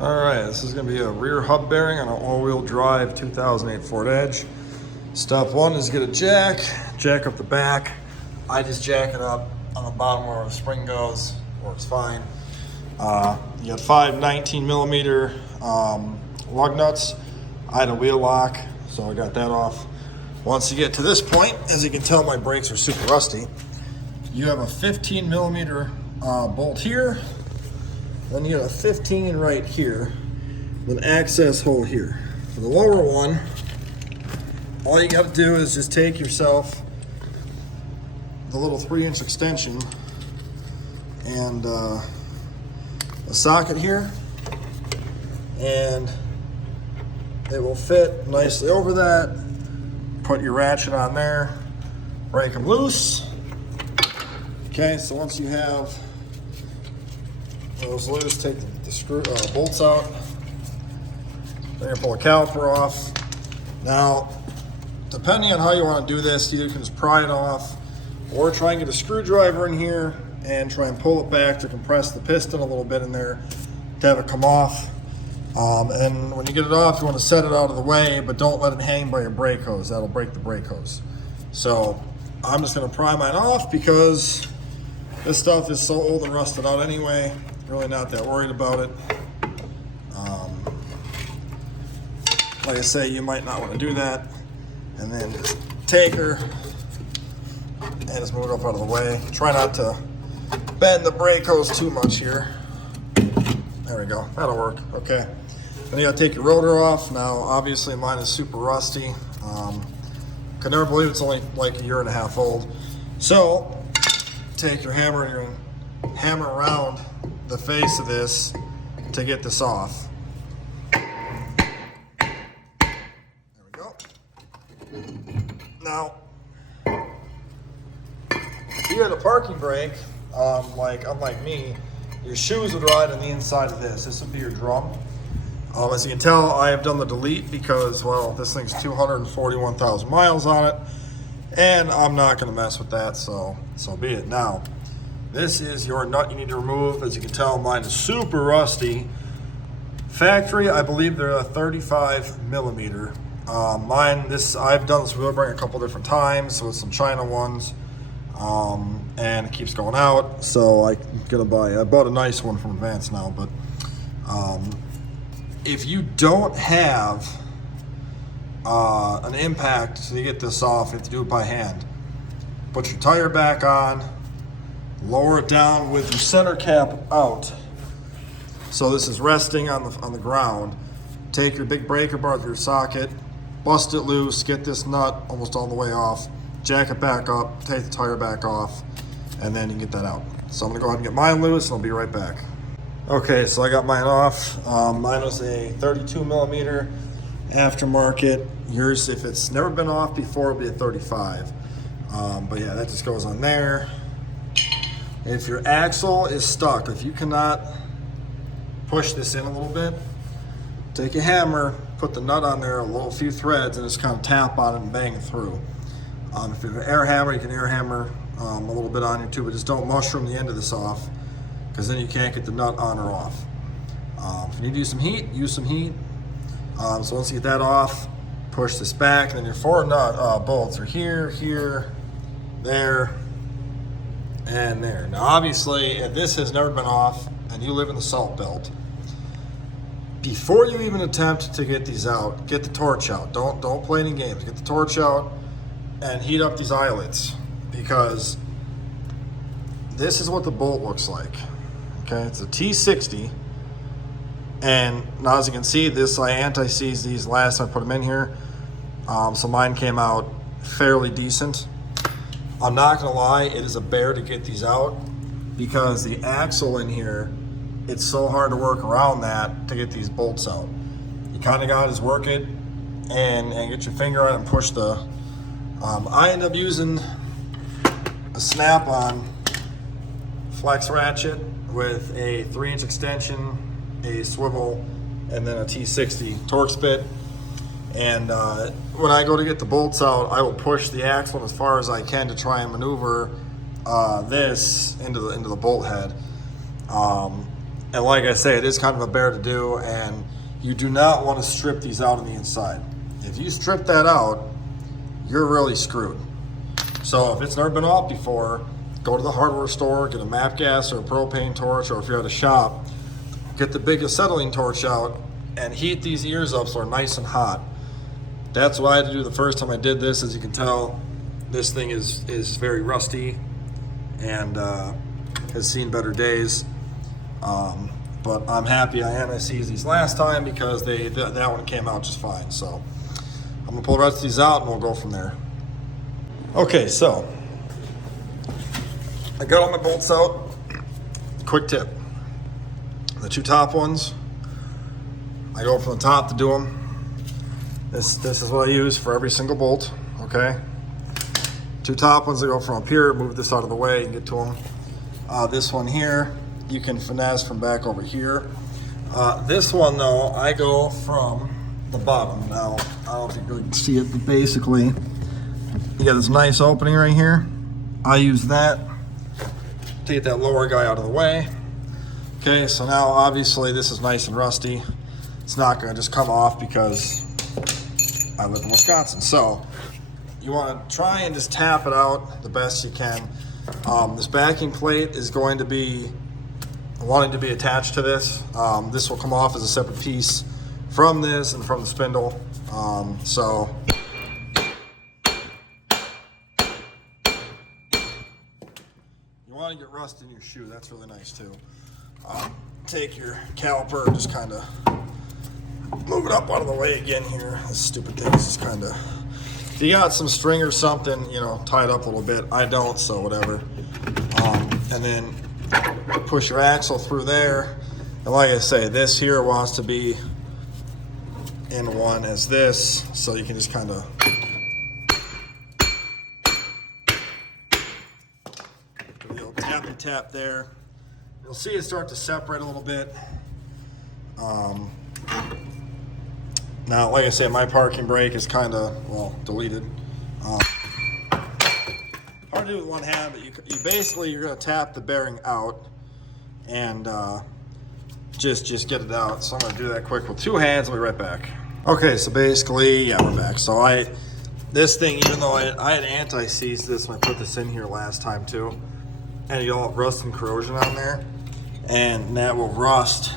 All right, this is going to be a rear hub bearing on an all-wheel drive 2008 Ford Edge. Step one is get a jack up the back. I just jack it up on the bottom where the spring goes, works fine. You got 5 19 millimeter lug nuts. I had a wheel lock, so I got that off. Once you get to this point, as you can tell, my brakes are super rusty. You have a 15 millimeter bolt here. Then you got a 15 right here, with an access hole here. For the lower one, all you got to do is just take yourself the little 3-inch extension and a socket here, and it will fit nicely over that. Put your ratchet on there, break them loose. Okay, so once you have those loose, take the screw bolts out. Then you pull the caliper off. Now, depending on how you want to do this, you can just pry it off, or try and get a screwdriver in here and try and pull it back to compress the piston a little bit in there to have it come off. And when you get it off, you want to set it out of the way, but don't let it hang by your brake hose. That'll break the brake hose. So I'm just going to pry mine off because this stuff is so old and rusted out anyway. Really not that worried about it. Like I say, you might not want to do that. And then just take her and just move it up out of the way. Try not to bend the brake hose too much here. There we go, that'll work, okay. Then you gotta take your rotor off. Now, obviously mine is super rusty. Could never believe it's only like 1.5 years old. So, take your hammer and you're gonna hammer around the face of this to get this off. There we go. Now, if you had a parking brake, unlike me, your shoes would ride on the inside of this. This would be your drum. As you can tell, I have done the delete because, well, this thing's 241,000 miles on it, and I'm not gonna mess with that, so be it. Now, this is your nut you need to remove. As you can tell, mine is super rusty. Factory, I believe they're a 35 millimeter. I've done this wheel bearing a couple different times with some China ones, and it keeps going out. So I bought a nice one from Advance now, but if you don't have an impact to get this off, you have to do it by hand. Put your tire back on, lower it down with your center cap out. So this is resting on the ground. Take your big breaker bar with your socket, bust it loose, get this nut almost all the way off, jack it back up, take the tire back off, and then you can get that out. So I'm gonna go ahead and get mine loose and I'll be right back. Okay, so I got mine off. Mine was a 32 millimeter aftermarket. Yours, if it's never been off before, it'll be a 35. But yeah, that just goes on there. If your axle is stuck, if you cannot push this in a little bit, take a hammer, put the nut on there, a few threads, and just kind of tap on it and bang it through. If you have an air hammer, you can air hammer a little bit on here too, but just don't mushroom the end of this off, because then you can't get the nut on or off. If you need to use some heat, use some heat. So once you get that off, push this back, and then your 4 bolts are here, here, there, and there. Now obviously, if this has never been off and you live in the salt belt, before you even attempt to get these out, get the torch out. Don't play any games. Get the torch out and heat up these eyelets, because this is what the bolt looks like. Okay, it's a T60, and now as you can see, I anti-seized these last time I put them in here, so mine came out fairly decent. I'm not gonna lie, it is a bear to get these out, because the axle in here, it's so hard to work around that to get these bolts out. You kind of got to just work it and get your finger on it and push the, I end up using a snap-on flex ratchet with a 3-inch extension, a swivel, and then a T60 Torx bit. And when I go to get the bolts out, I will push the axle as far as I can to try and maneuver this into the bolt head. And like I say, it is kind of a bear to do, and you do not want to strip these out on the inside. If you strip that out, you're really screwed. So if it's never been off before, go to the hardware store, get a MAP gas or a propane torch, or if you're at a shop, get the big acetylene torch out and heat these ears up so they're nice and hot. That's what I had to do the first time I did this. As you can tell, this thing is very rusty and has seen better days. But I'm happy I anti-seized these last time because that one came out just fine. So I'm gonna pull the rest of these out and we'll go from there. Okay, so I got all my bolts out. Quick tip. The two top ones, I go from the top to do them. This is what I use for every single bolt, okay? Two top ones, I go from up here, move this out of the way and get to them. This one here, you can finesse from back over here. This one though, I go from the bottom. Now, I don't know if you really can see it, but basically, you got this nice opening right here. I use that to get that lower guy out of the way. Okay, so now obviously this is nice and rusty. It's not gonna just come off because I live in Wisconsin. So you wanna try and just tap it out the best you can. This backing plate is going to be wanting to be attached to this. This will come off as a separate piece from this and from the spindle. So you want to get rust in your shoe. That's really nice too. Take your caliper and just kind of move it up out of the way again here. This stupid thing is just kind of, if you got some string or something, you know, tie it up a little bit. I don't, so whatever. And then push your axle through there. And like I say, this here wants to be in one as this, so you can just kind of do a little tap and tap there. You'll see it start to separate a little bit. Now, like I said, my parking brake is kind of, well, deleted. Hard to do with one hand, but you basically, you're going to tap the bearing out and just get it out. So I'm going to do that quick with two hands. I'll be right back. Okay, so basically, yeah, we're back. So this thing, even though I had anti-seized this when I put this in here last time too, and you all have rust and corrosion on there, and that will rust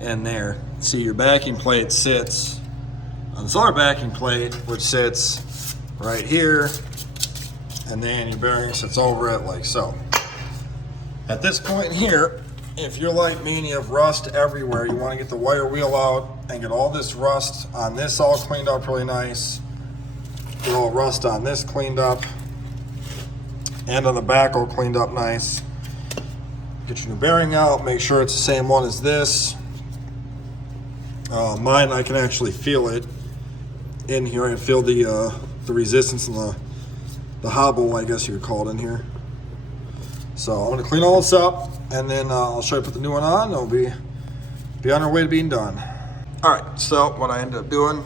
in there. See, your backing plate sits on this other backing plate, which sits right here, and then your bearing sits over it like so. At this point here, if you're like me and you have rust everywhere, you want to get the wire wheel out and get all this rust on this all cleaned up really nice. Get all rust on this cleaned up, and on the back all cleaned up nice. Get your new bearing out, make sure it's the same one as this. Mine, I can actually feel it in here. I can feel the resistance and the hobble, I guess you would call it, in here. So I'm gonna clean all this up, and then I'll show you put the new one on. It'll be on our way to being done. All right, so what I ended up doing,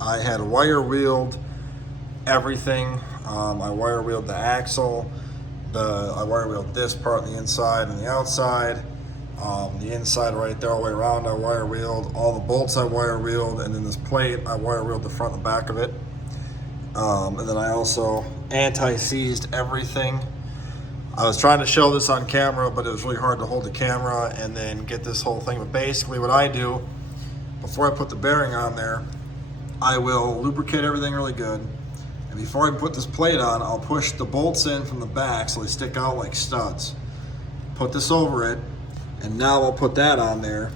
I had wire wheeled everything. I wire wheeled the axle. I wire wheeled this part on the inside and the outside. The inside right there all the way around, I wire wheeled. All the bolts I wire wheeled, and then this plate, I wire wheeled the front and the back of it. And then I also anti-seized everything. I was trying to show this on camera, but it was really hard to hold the camera and then get this whole thing. But basically what I do, before I put the bearing on there, I will lubricate everything really good. And before I put this plate on, I'll push the bolts in from the back so they stick out like studs. Put this over it, and now I'll put that on there.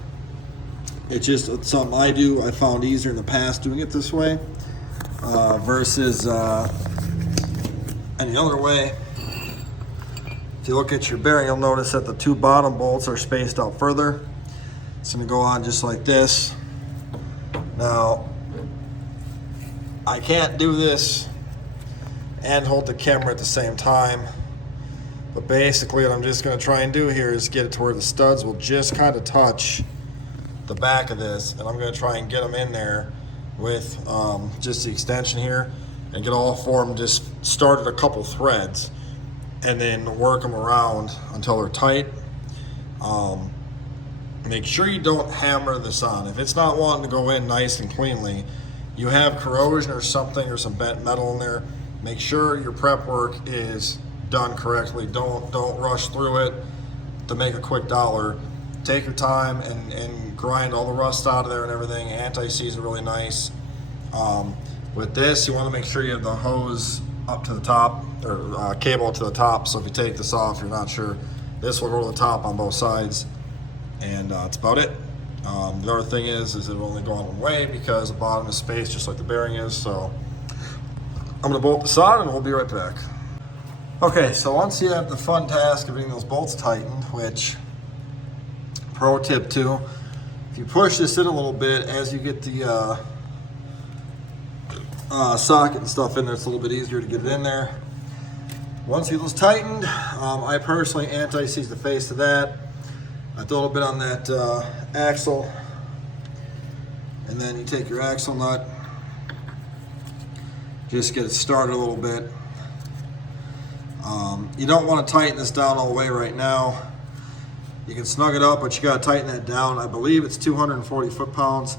It's something I do. I found easier in the past doing it this way versus any other way. If you look at your bearing, you'll notice that the two bottom bolts are spaced out further. It's gonna go on just like this. Now, I can't do this and hold the camera at the same time, but basically what I'm just gonna try and do here is get it to where the studs will just kind of touch the back of this, and I'm gonna try and get them in there with just the extension here and get all four of them just started a couple threads, and then work them around until they're tight. make sure you don't hammer this on. If it's not wanting to go in nice and cleanly, you have corrosion or something or some bent metal in there, make sure your prep work is done correctly. Don't rush through it to make a quick dollar. Take your time and grind all the rust out of there and everything. Anti-seize are really nice. With this, you want to make sure you have the hose up to the top, or cable to the top, so if you take this off, you're not sure. This will go to the top on both sides, and that's about it. The other thing is it'll only go on one way because the bottom is spaced just like the bearing is. So I'm gonna bolt this on and we'll be right back. Okay, so once you have the fun task of getting those bolts tightened, which, pro tip too, if you push this in a little bit as you get the socket and stuff in there, it's a little bit easier to get it in there. Once you get those tightened, I personally anti-seize the face of that. I throw a little bit on that axle, and then you take your axle nut, just get it started a little bit. You don't want to tighten this down all the way right now. You can snug it up, but you got to tighten that down. I believe it's 240 foot-pounds.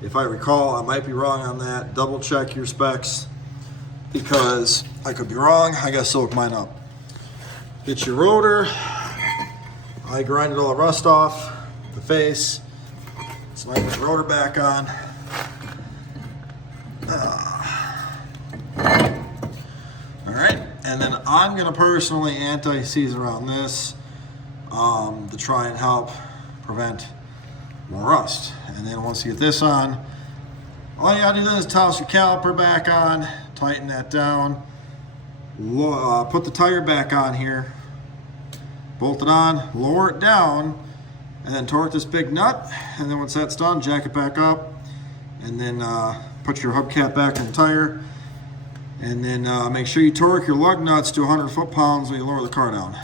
If I recall, I might be wrong on that. Double check your specs, because I could be wrong. I gotta soak mine up. Get your rotor. I grinded all the rust off the face. So I put the rotor back on. All right, and then I'm gonna personally anti-seize around this to try and help prevent more rust. And then once you get this on, all you gotta do then is toss your caliper back on, tighten that down, put the tire back on here, bolt it on, lower it down, and then torque this big nut. And then once that's done, jack it back up, and then put your hubcap back in the tire. And then make sure you torque your lug nuts to 100 foot-pounds when you lower the car down.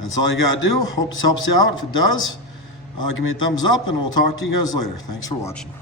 That's all you gotta do. Hope this helps you out. If it does, give me a thumbs up, and we'll talk to you guys later. Thanks for watching.